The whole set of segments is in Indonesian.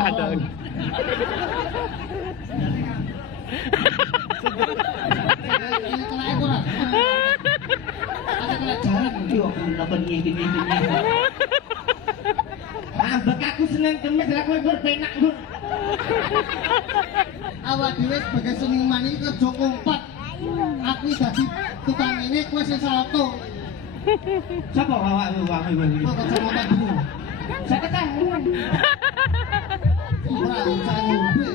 Ada. Ambek aku seneng kemis aku berpenak lur. Awak dhewe sebagai seniman iki kerja kompak. Aku dadi tukang ini kowe sing salto. Sapa awakmu iki? Kok kacamata dulu. Saya ketahu. Ora usah ngombe.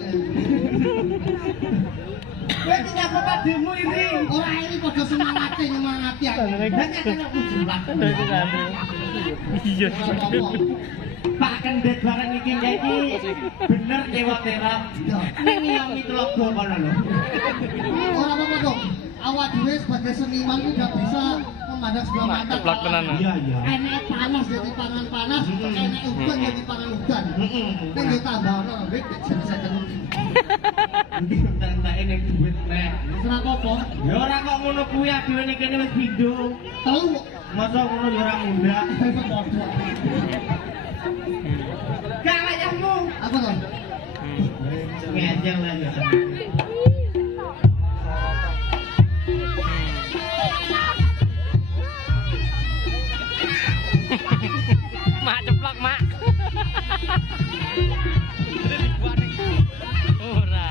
Kowe tidak apa demo ini. Ora ini padha semangate nyemangati aku. Banyak kan aku jumlah. Iya. Pak Kendet barang iki iki bener dewa terap. Ning nyomi telogo kono lho. Ora apa-apa kok. Awak dhewe sebagai seniman iki gak bisa memandang sebelah mata. Ceplak tenan. Iya iya. Enek panas jadi pangan panas, enek udan jadi pangan udan. Ning yo tambahno wit jen-jen. Iki entek ning duit nek. Ora apa-apa. Ya ora kok ngono kuwi dhewe ning kene wis pindho. Telu. Masa ngono ya ora mundak. Padha. Gawayahmu. Apa to? Ngejeng lah ya. Mak ceplok, Mak. Ora.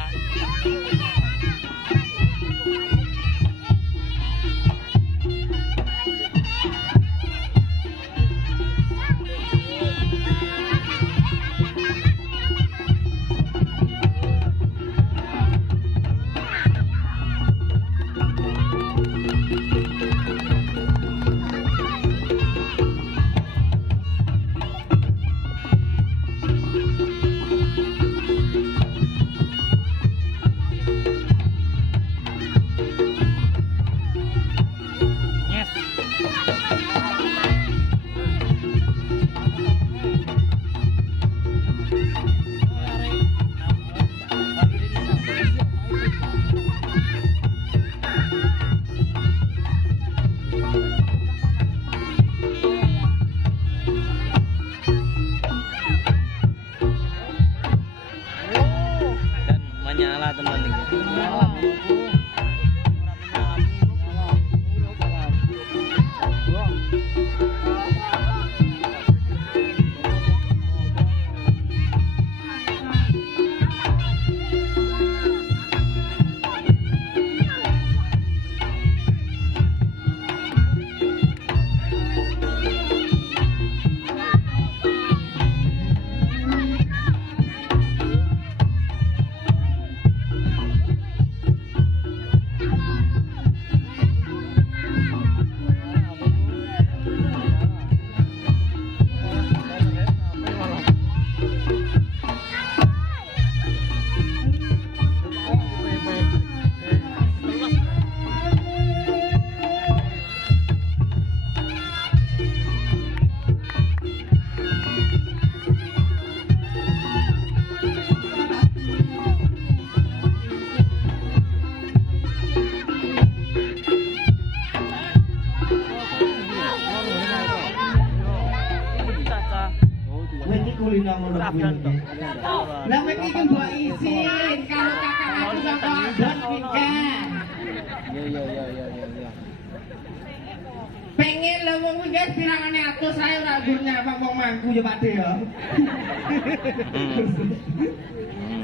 nyala teman iki. Lah iki kan mbok isin karo kakak aku saka Adon iki. Iya. Pengen lho wong iki pirangane atus ae ora ndur nyawang wong mangku ya Pak De ya.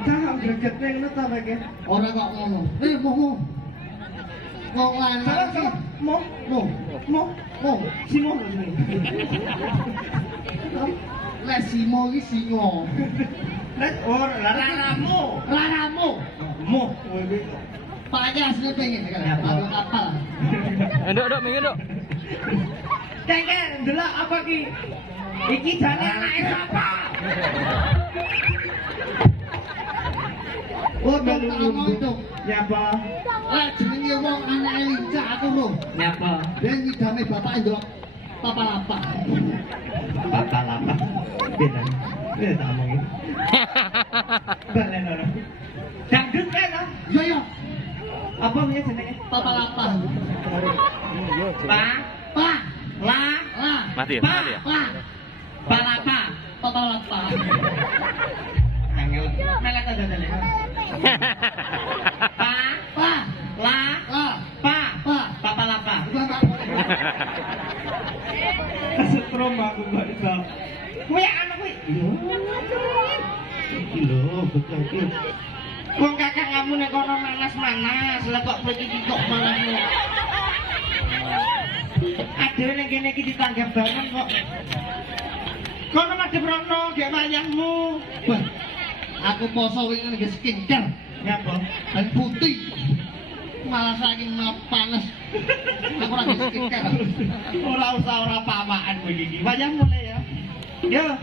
Kang gregetne ngono ta Pak? Ora kok ngono. Moh. Wong lanang Moh. Simo lho sini. Lah simo iki singo. Lah ora laramu. Moh. Pak aja asli pengen kan kapal. Nduk, minggir, Nduk. Tengke ndelok apa ki? Iki jane anake sapa? Oh, ngomong itu. Nyapa? Lah jenenge wong anake lincah aku roh. Nyapa? Ben ngidame bapak ndelok papa-lapa. Papa-lapa. Pinten? Ya tak omongin. Balen ora. Dangdut kan? Yo. Apa punya jenenge? Papa-lapa. Mati ya? Papa-lapa. Angel. Melek aja jane. Papa-lapa. Kesetrum aku gak bisa. Kuwi anak kuwi. Iki lho, betul iki. Wong kakak kamu nek kono manas-manas, lah kok mriki kok malah. Adewe ning kene iki ditanggap banget kok. Kono madhep rono gek wayahmu. Wah. Aku poso wingi nang skincare. Nyapa? Dan putih. Malah saking panas. Aku ora skincare. Ora usah ora pawakan kowe iki. Wayahmu le ya. Yo.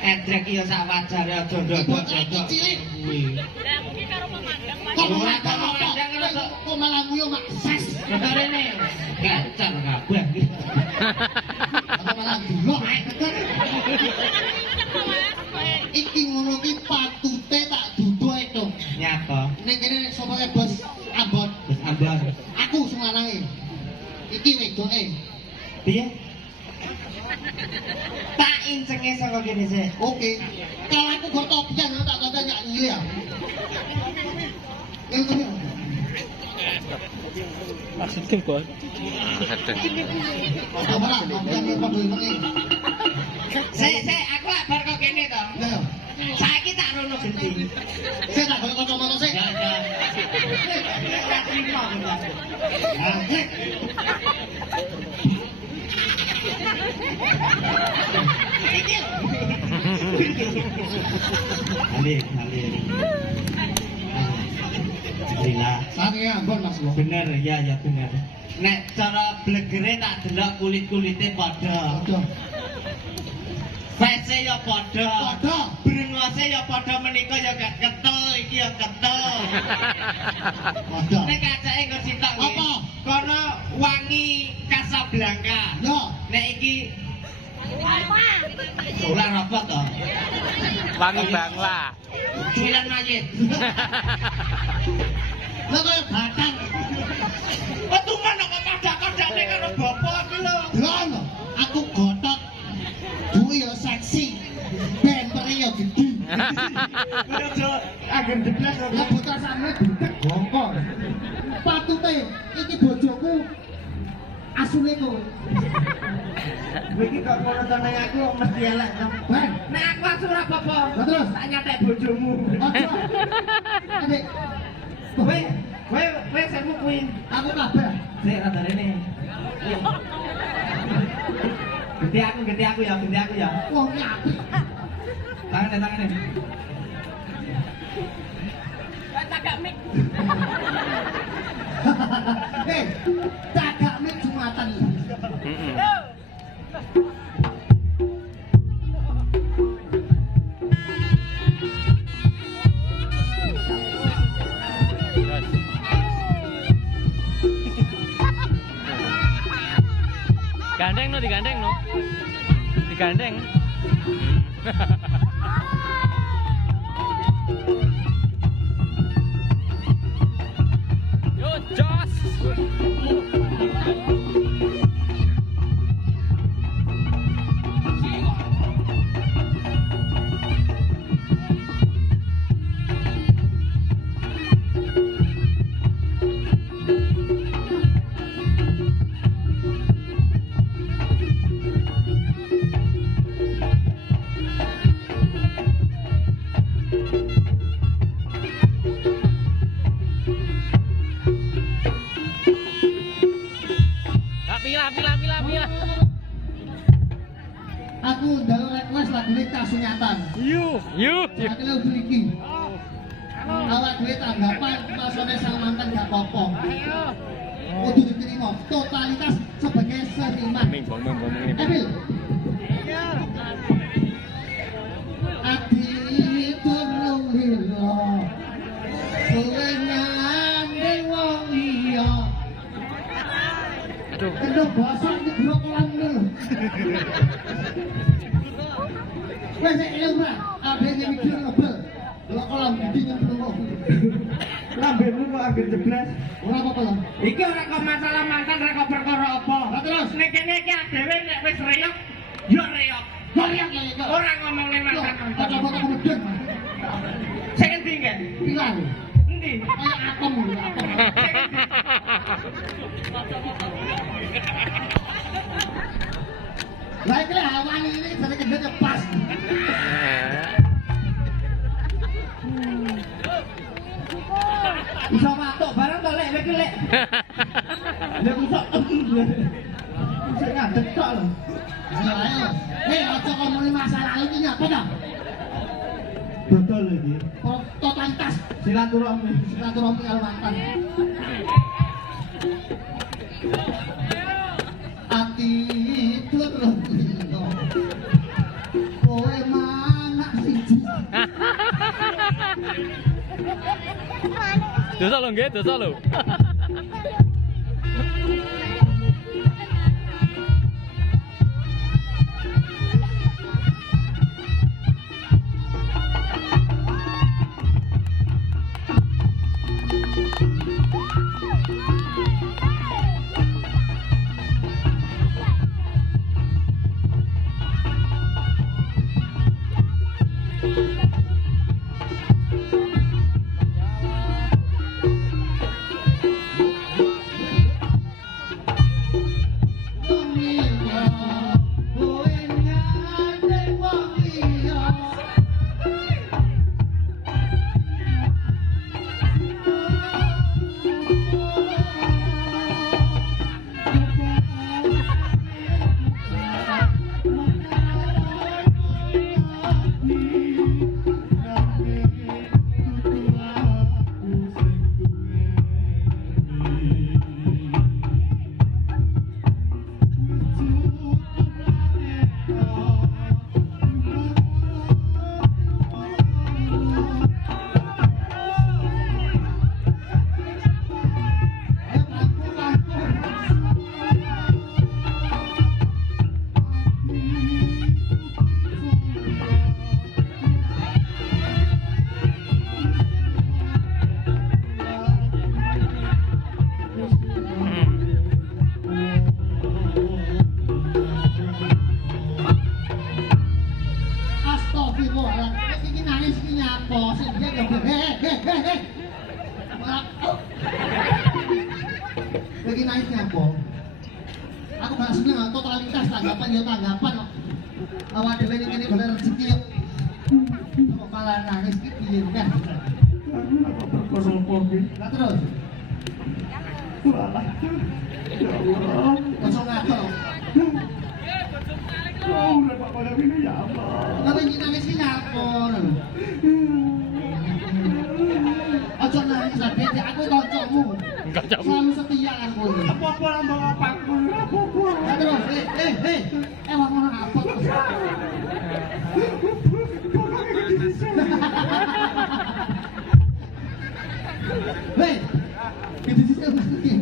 Edrek iya sak wajare aja ndodok-ndodok kuwi. Lah kuwi karo memandang. Kok memandang malah nguyu mak ses. Rene. Gacar kabeh. Atau malah delok ae tekan. Iki ngono ki patute tak duduh itu. Nyapa? Ning kene nek sapa bos Ambon. Terus ambon. Aku sing lanange. Iki wedoke. Piye? Tak incenge saka kene sik. Oke. Kalau aku gak topian tak kata nyak ngili ya. Itu ya. Maksudnya bos. Apa malah topian yang padha ini. Sik, aku lak bar kok kene to. Ya. Saiki tak rono genti. Saya tak boleh kacamata sih. Ya, ya. Tak terima bener. Ah, sik. Alik. Alhamdulillah. Sange Ambon Mas Wo. Bener, ya bener. Nek cara blegere tak delok kulit-kulite padha. Aduh. Face ya padha. Padha. Brengose ya padha menika ya gak ketel, iki ya ketel. Padha. Nek kacake nggo sitok nggih. Apa? Kono wangi Casablanca. Ya. Nek iki ular apa to? Wangi bangla. Cuilan mayit. Lah kaya batang. Metu mana kok padha-padhane karo bapak iki lho. Lah aku gotok. Duwe yo seksi. Bempere yo gede. Aja agen jeblas Lah bocah sampe budek bongkor. Patute iki bojoku asune kowe. iki kok ngono to ning aku kok mesti elek to. Ben, Nek aku asur apa-apa. Lah terus? Tak nyatek bojomu. aja. Adik. Kowe semu kuwi. Aku kabeh. Sik rada rene. Gede aku ya. Wong nyapik. Tangan. Hei, cagak mik Jumatan. Digandeng no. Digandeng. Yo, Jos. Pila. Aku njaluk request lagune Kasunyatan. Yuk. Aku lho iki. Awak dhewe tanggapan masane sang mantan gak apa-apa. Kudu diterima totalitas sebagai seniman. Bong. Emil. Ati turung lilo. Kowe nyandeng wong liya. Aduh. Kena basah di brokolan dulu. Wes nek ilmu, abene mikir ngebel. Lo kolam gede nyemplung. Lambemu kok agen jeblas. Ora apa-apa lah. Iki ora kok masalah mantan, ora kok perkara apa. Lah terus Nek kene iki dhewe nek wis reyok, yo reyok. Korea ya ya. Ora ngomongin mantan. Kacamata kemedeng. Sing endi nggih? Pilar. Endi? Kayak atom lho, atom. Lah iki lah awan ini jare kendhete pas. Bisa matuk barang to lek iki lek. Lek usah. Sing ngadeg tok lho. Ayo. Aja ngomongin masa lalu iki apa dah? Betul iki. Totalitas Silaturahmi. silaturahmi karo mantan. Ati turun lino. Kowe mana siji? Dosa lo nggih, dosa lo. Lagi naiknya Bong. Aku gak seneng totalitas tanggapan ya tanggapan kok. Awak dhewe ini bener rezeki kok. Kok malah nangis iki piye kan? Lah terus. Walah. Ya Allah. Kosong ngaco. Oh, udah Pak pada ini ya Allah. Tapi iki nangis iki ngapun. Ojo nangis lah, Dek. Aku kancamu. Selalu setia kan kowe. Apa-apa lambang opaku, apa-apa. Lah terus, wong ngono apa? Hei, itu sih ngerti.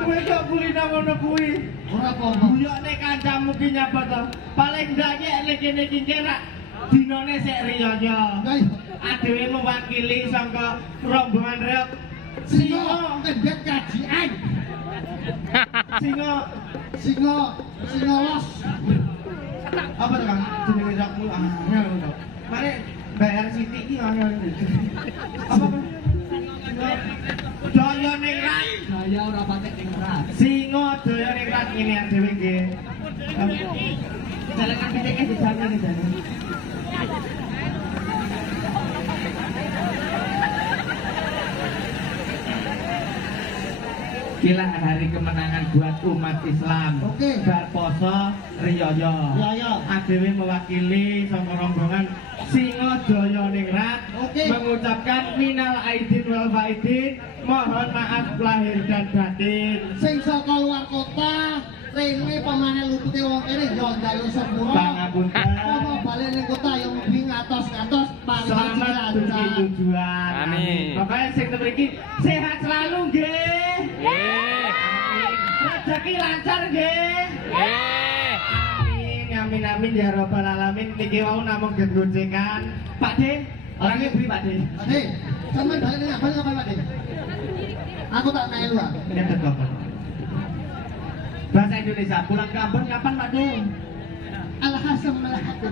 Kowe gak boleh ngono kuwi. Ora apa-apa. Guyone kancamu ki nyapa to. Paling ndak nek kene iki kerak dinane sik riyoyo. Adewe mewakili sangka rombongan reok Singo ngendhet kajian. Singo Los. apa to Kang? Jenenge sakmu angel to. Mare bayar sithik iki angel. Apa Kang? Daya ning rat. Daya ora patek ning rat. Singo daya ning rat ngene dhewe nggih. Jalan pitike dijamin jane. Kila hari kemenangan buat umat Islam. Oke. Bar poso riyoyo. Riyoyo. Adewe mewakili saka rombongan Singo Daya Ningrat Oke. mengucapkan minal aidin wal faidin, mohon maaf lahir dan batin. Sing saka luar kota, rene pamane lupute wong kene yo njaluk sepuro. Pangapunten. Apa bali ning kota yo mlebu ngatos-ngatos Selamat dugi tujuan. Amin. Pokoknya sing mriki sehat selalu nggih. Rezeki lancar nggih. Amin amin ya robbal alamin. Niki wau namung gegojekan. Pak De, orangnya beri Pak De. Ade, sampeyan bali ning abang apa Pak De? Aku tak melu ah. Ngeten Bapak. Bahasa Indonesia pulang kampung kapan Pak De? Alhasam malah aku.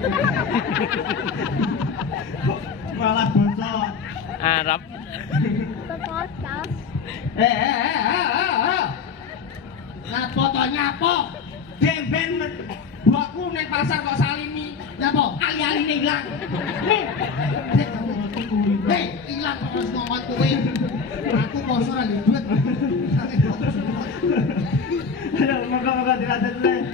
Malah bocor. Arab. Ngapo to nyapo? Ben buatku ning pasar kok salimi. Nyapo? Ali-aline ilang. Dek kamu ngerti kuwi. Hei, ilang terus ngomong kowe. Aku poso ra duit. Ayo moga-moga dilanjut le.